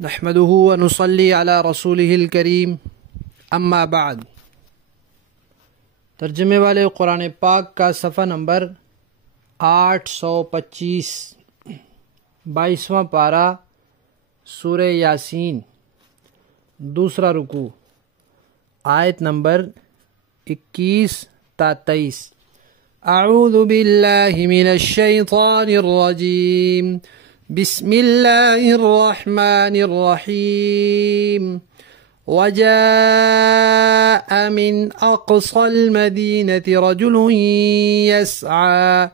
نحمده ونصلي على رسوله الکریم اما بعد۔ ترجمے والے قرآن پاک کا صفحہ نمبر 825، 22واں پارہ، سورہ یاسین، دوسرا رکوع، آیت نمبر 21 تا 23۔ اعوذ باللہ من الشیطان الرجیم، بسم اللہ الرحمن الرحیم۔ وجاء من أقصى المدينة رجل يسعى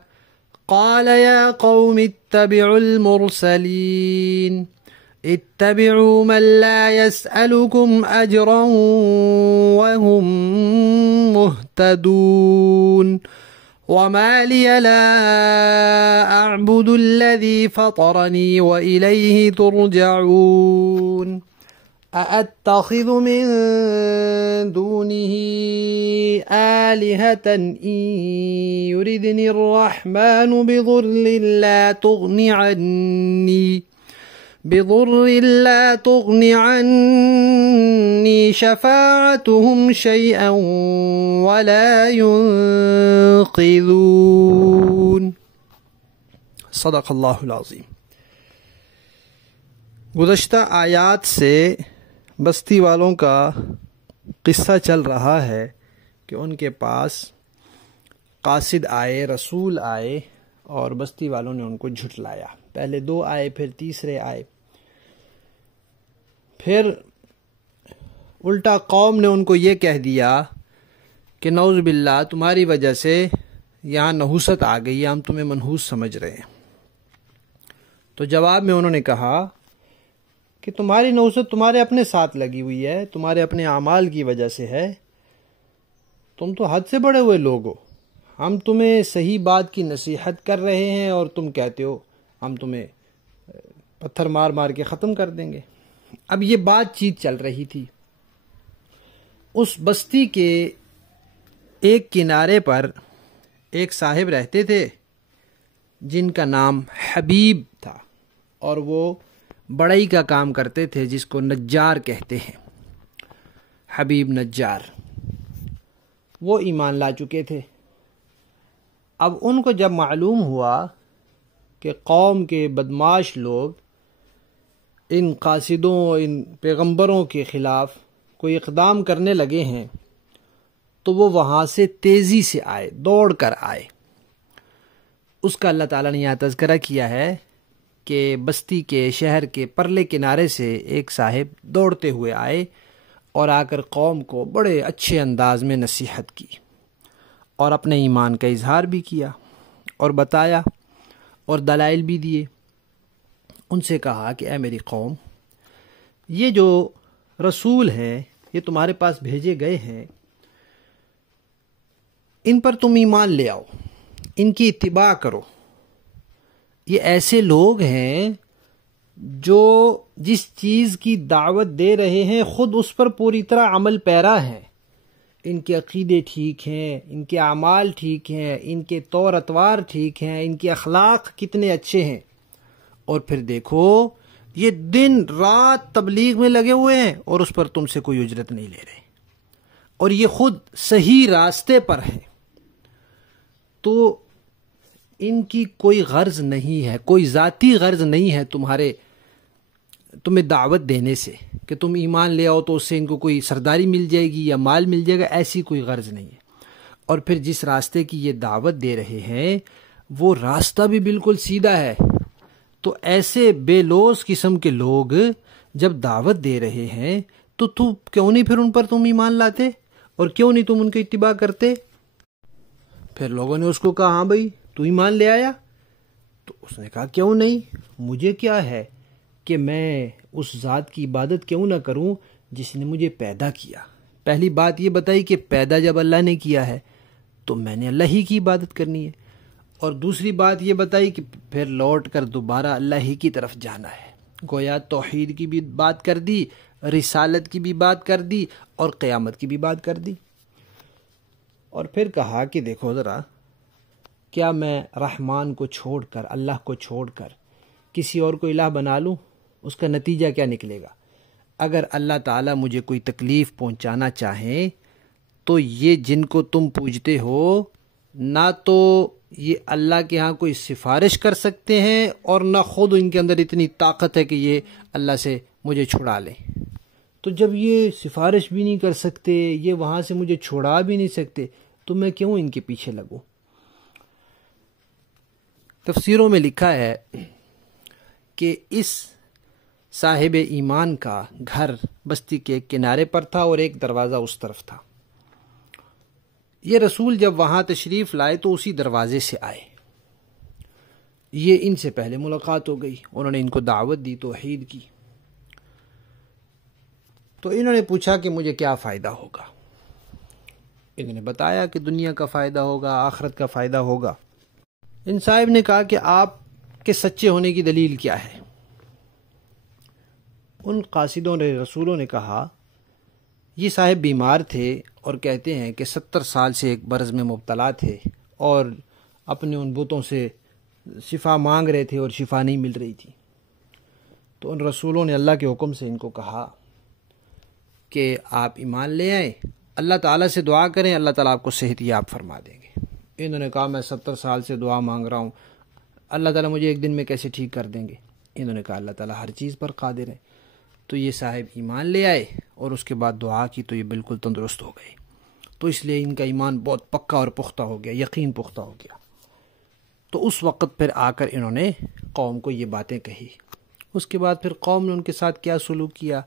قال يا قوم اتبعوا المرسلين اتبعوا من لا يسألكم أجرا وهم مهتدون وما لي لا أعبد الذي فطرني وإليه ترجعون أأتخذ من دونه آلهة إن يردني الرحمن بضر لا تغن عني شفاعتهم شيئا ولا ينقذون۔ صدق اللہ العظیم۔ گزشتہ آیات سے بستی والوں کا قصہ چل رہا ہے کہ ان کے پاس قاصد آئے، رسول آئے، اور بستی والوں نے ان کو جھٹلایا۔ پہلے 2 آئے، پھر تیسرے آئے، پھر الٹا قوم نے ان کو یہ کہہ دیا کہ نعوذ باللہ تمہاری وجہ سے یہاں نحوست آ گئی ہے، ہم تمہیں منحوس سمجھ رہے ہیں۔ تو جواب میں انہوں نے کہا کہ تمہاری نحوست تمہارے اپنے ساتھ لگی ہوئی ہے، تمہارے اپنے اعمال کی وجہ سے ہے، تم تو حد سے بڑے ہوئے لوگ ہو۔ ہم تمہیں صحیح بات کی نصیحت کر رہے ہیں اور تم کہتے ہو ہم تمہیں پتھر مار مار کے ختم کر دیں گے۔ اب یہ بات چیت چل رہی تھی۔ اس بستی کے ایک کنارے پر ایک صاحب رہتے تھے جن کا نام حبیب تھا، اور وہ بڑائی کا کام کرتے تھے جس کو نجار کہتے ہیں، حبیب نجار۔ وہ ایمان لا چکے تھے۔ اب ان کو جب معلوم ہوا کہ قوم کے بدماش لوگ ان قاصدوں، ان پیغمبروں کے خلاف کوئی اقدام کرنے لگے ہیں، تو وہ وہاں سے تیزی سے آئے، دوڑ کر آئے۔ اس کا اللہ تعالیٰ نے یہاں تذکرہ کیا ہے کہ بستی کے، شہر کے پرلے کنارے سے ایک صاحب دوڑتے ہوئے آئے اور آ کر قوم کو بڑے اچھے انداز میں نصیحت کی اور اپنے ایمان کا اظہار بھی کیا اور بتایا اور دلائل بھی دیے۔ ان سے کہا کہ اے میری قوم، یہ جو رسول ہیں، یہ تمہارے پاس بھیجے گئے ہیں، ان پر تم ایمان لے آؤ، ان کی اتباع کرو۔ یہ ایسے لوگ ہیں جو جس چیز کی دعوت دے رہے ہیں خود اس پر پوری طرح عمل پیرا ہیں، ان کے عقیدے ٹھیک ہیں، ان کے اعمال ٹھیک ہیں، ان کے طور اطوار ٹھیک ہیں، ان کے اخلاق کتنے اچھے ہیں۔ اور پھر دیکھو یہ دن رات تبلیغ میں لگے ہوئے ہیں اور اس پر تم سے کوئی اجرت نہیں لے رہے، اور یہ خود صحیح راستے پر ہیں۔ تو ان کی کوئی غرض نہیں ہے، کوئی ذاتی غرض نہیں ہے تمہیں دعوت دینے سے کہ تم ایمان لے آؤ تو اس سے ان کو کوئی سرداری مل جائے گی یا مال مل جائے گا، ایسی کوئی غرض نہیں ہے۔ اور پھر جس راستے کی یہ دعوت دے رہے ہیں وہ راستہ بھی بالکل سیدھا ہے۔ تو ایسے بے لوث قسم کے لوگ جب دعوت دے رہے ہیں تو کیوں نہیں پھر ان پر تم ایمان لاتے، اور کیوں نہیں تم ان کی اتباع کرتے؟ پھر لوگوں نے اس کو کہا ہاں بھائی تو ایمان لے آیا؟ تو اس نے کہا کیوں نہیں، مجھے کیا ہے کہ میں اس ذات کی عبادت کیوں نہ کروں جس نے مجھے پیدا کیا۔ پہلی بات یہ بتائی کہ پیدا جب اللہ نے کیا ہے تو میں نے اللہ ہی کی عبادت کرنی ہے، اور دوسری بات یہ بتائی کہ پھر لوٹ کر دوبارہ اللہ ہی کی طرف جانا ہے۔ گویا توحید کی بھی بات کر دی، رسالت کی بھی بات کر دی، اور قیامت کی بھی بات کر دی۔ اور پھر کہا کہ دیکھو ذرا، کیا میں رحمان کو چھوڑ کر، اللہ کو چھوڑ کر کسی اور کو الہ بنا لوں؟ اس کا نتیجہ کیا نکلے گا؟ اگر اللہ تعالیٰ مجھے کوئی تکلیف پہنچانا چاہیں تو یہ جن کو تم پوجتے ہو نہ تو یہ اللہ کے ہاں کوئی سفارش کر سکتے ہیں اور نہ خود ان کے اندر اتنی طاقت ہے کہ یہ اللہ سے مجھے چھڑا لیں۔ تو جب یہ سفارش بھی نہیں کر سکتے، یہ وہاں سے مجھے چھڑا بھی نہیں سکتے، تو میں کیوں ان کے پیچھے لگوں؟ تفسیروں میں لکھا ہے کہ اس صاحب ایمان کا گھر بستی کے کنارے پر تھا اور ایک دروازہ اس طرف تھا۔ یہ رسول جب وہاں تشریف لائے تو اسی دروازے سے آئے۔ یہ ان سے پہلے ملاقات ہو گئی، انہوں نے ان کو دعوت دی، توحید کی۔ تو انہوں نے پوچھا کہ مجھے کیا فائدہ ہوگا؟ انہوں نے بتایا کہ دنیا کا فائدہ ہوگا، آخرت کا فائدہ ہوگا۔ ان صاحب نے کہا کہ آپ کے سچے ہونے کی دلیل کیا ہے؟ ان قاصدوں نے، رسولوں نے کہا یہ صاحب بیمار تھے اور کہتے ہیں کہ 70 سال سے ایک مرض میں مبتلا تھے اور اپنے ان بتوں سے شفا مانگ رہے تھے اور شفا نہیں مل رہی تھی۔ تو ان رسولوں نے اللہ کے حکم سے ان کو کہا کہ آپ ایمان لے آئیں، اللہ تعالیٰ سے دعا کریں، اللہ تعالیٰ آپ کو صحت یاب فرما دیں گے۔ انہوں نے کہا میں 70 سال سے دعا مانگ رہا ہوں، اللہ تعالیٰ مجھے ایک دن میں کیسے ٹھیک کر دیں گے؟ انہوں نے کہا اللہ تعالیٰ ہر چیز پر قادر ہے۔ تو یہ صاحب ایمان لے آئے اور اس کے بعد دعا کی تو یہ بالکل تندرست ہو گئے۔ تو اس لیے ان کا ایمان بہت پکا اور پختہ ہو گیا، یقین پختہ ہو گیا۔ تو اس وقت پھر آ کر انہوں نے قوم کو یہ باتیں کہی۔ اس کے بعد پھر قوم نے ان کے ساتھ کیا سلوک کیا،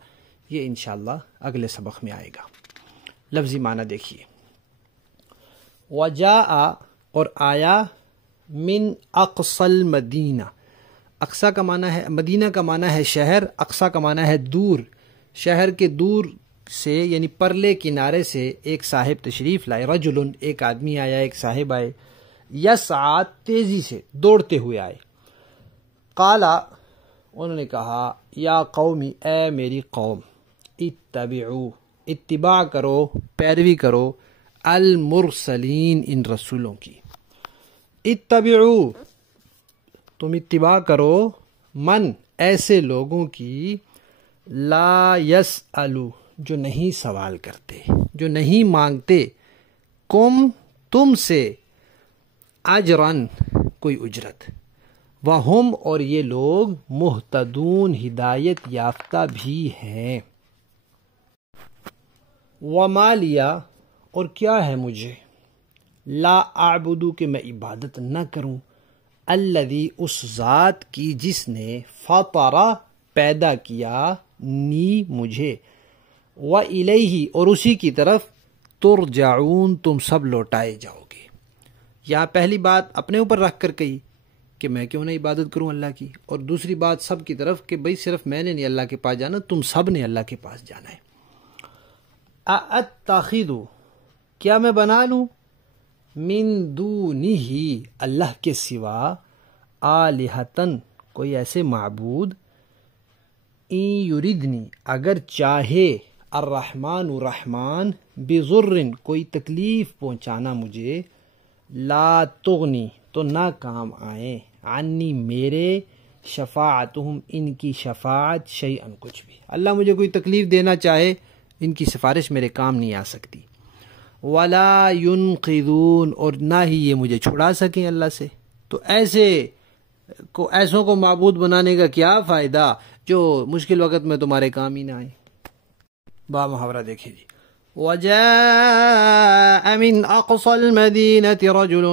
یہ انشاءاللہ اگلے سبق میں آئے گا۔ لفظی معنی دیکھیے، وجاء اور آیا، من اقصى المدینہ، اقصیٰ کا معنی ہے، مدینہ کا معنی ہے شہر، اقصیٰ کا معنی ہے دور۔ شہر کے دور سے یعنی پرلے کنارے سے ایک صاحب تشریف لائے، رجل، ایک آدمی آیا، ایک صاحب آئے، یسعی، تیزی سے دوڑتے ہوئے آئے۔ قالا، انہوں نے کہا، یا قومی، اے میری قوم، اتبعو، اتباع کرو، پیروی کرو، المرسلین، ان رسولوں کی۔ اتبعو، تم اتباع کرو، من، ایسے لوگوں کی، لا یسألو، جو نہیں سوال کرتے، جو نہیں مانگتے، کم، تم سے، اجرن، کوئی اجرت، وہم، اور یہ لوگ، مہتدون، ہدایت یافتہ بھی ہیں۔ وما لیا، اور کیا ہے مجھے، لا اعبدو، کہ میں عبادت نہ کروں، الذی، اس ذات کی جس نے، فطرہ، پیدا کیا، نی، مجھے، وإلیہ، اور اسی کی طرف، ترجعون، تم سب لوٹائے جاؤ گے۔ یہاں پہلی بات اپنے اوپر رکھ کر کہی کہ میں کیوں نہ عبادت کروں اللہ کی، اور دوسری بات سب کی طرف کہ بھئی صرف میں نے نہیں اللہ کے پاس جانا، تم سب نے اللہ کے پاس جانا ہے۔ ااتخذ، کیا میں بنا لوں، من دونہ، اللہ کے سوا، آلہتن، کوئی ایسے معبود، ان یردنی، اگر چاہے، الرحمن، رحمان، بضر، کوئی تکلیف پہنچانا مجھے، لا تغنی، تو نہ کام آئیں، عنی، میرے، شفاعتہم، ان کی شفاعت، شیئا، کچھ بھی، اللہ مجھے کوئی تکلیف دینا چاہے، ان کی سفارش میرے کام نہیں آ سکتی۔ ولا ینقذون، اور نہ ہی یہ مجھے چھڑا سکیں اللہ سے۔ تو ایسوں کو معبود بنانے کا کیا فائدہ جو مشکل وقت میں تمہارے کام ہی نہ آئیں۔ با محاورہ دیکھیں جی، وجاء من اقصى المدينة رجل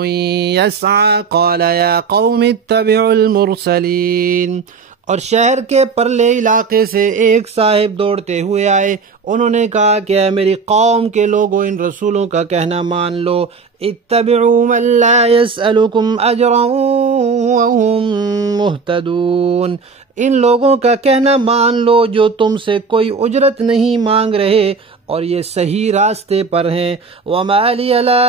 يسعى قال يا قوم اتبعوا المرسلين، اور شہر کے پرلے علاقے سے ایک صاحب دوڑتے ہوئے آئے، انہوں نے کہا کہ اے میری قوم کے لوگوں، ان رسولوں کا کہنا مان لو، اتبعوا من لا يسألكم اجرا وهم مهتدون، ان لوگوں کا کہنا مان لو جو تم سے کوئی اجرت نہیں مانگ رہے اور یہ صحیح راستے پر ہیں۔ وَمَا لِيَ لَا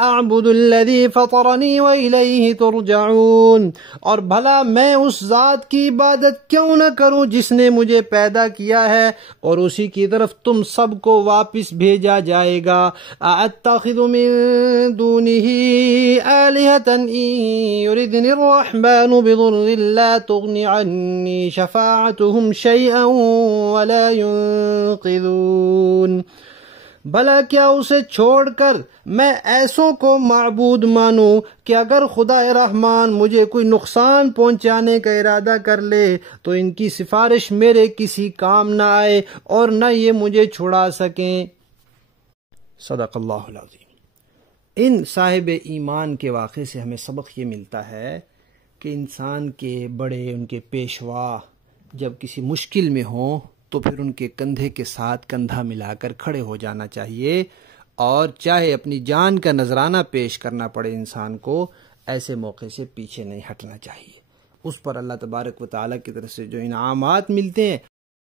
أَعْبُدُ الَّذِي فَطَرَنِي وَإِلَيْهِ تُرْجَعُونَ، اور بھلا میں اس ذات کی عبادت کیوں نہ کروں جس نے مجھے پیدا کیا ہے اور اسی کی طرف تم سب کو واپس بھیجا جائے گا۔ أَأَتَّخِذُ مِن من دونه آلهة إن يردني الرحمن بضر لا تغن عني شفاعتهم شيئا ولا ينقذون. بھلا کیا اسے چھوڑ کر میں ایسوں کو معبود مانوں کہ اگر خدا رحمان مجھے کوئی نقصان پہنچانے کا ارادہ کر لے تو ان کی سفارش میرے کسی کام نہ آئے اور نہ یہ مجھے چھڑا سکیں. صدق اللہ العظیم. ان صاحب ایمان کے واقعے سے ہمیں سبق یہ ملتا ہے کہ انسان کے بڑے، ان کے پیشوا جب کسی مشکل میں ہوں تو پھر ان کے کندھے کے ساتھ کندھا ملا کر کھڑے ہو جانا چاہیے، اور چاہے اپنی جان کا نذرانہ پیش کرنا پڑے انسان کو، ایسے موقع سے پیچھے نہیں ہٹنا چاہیے. اس پر اللہ تبارک و تعالیٰ کی طرف سے جو انعامات ملتے ہیں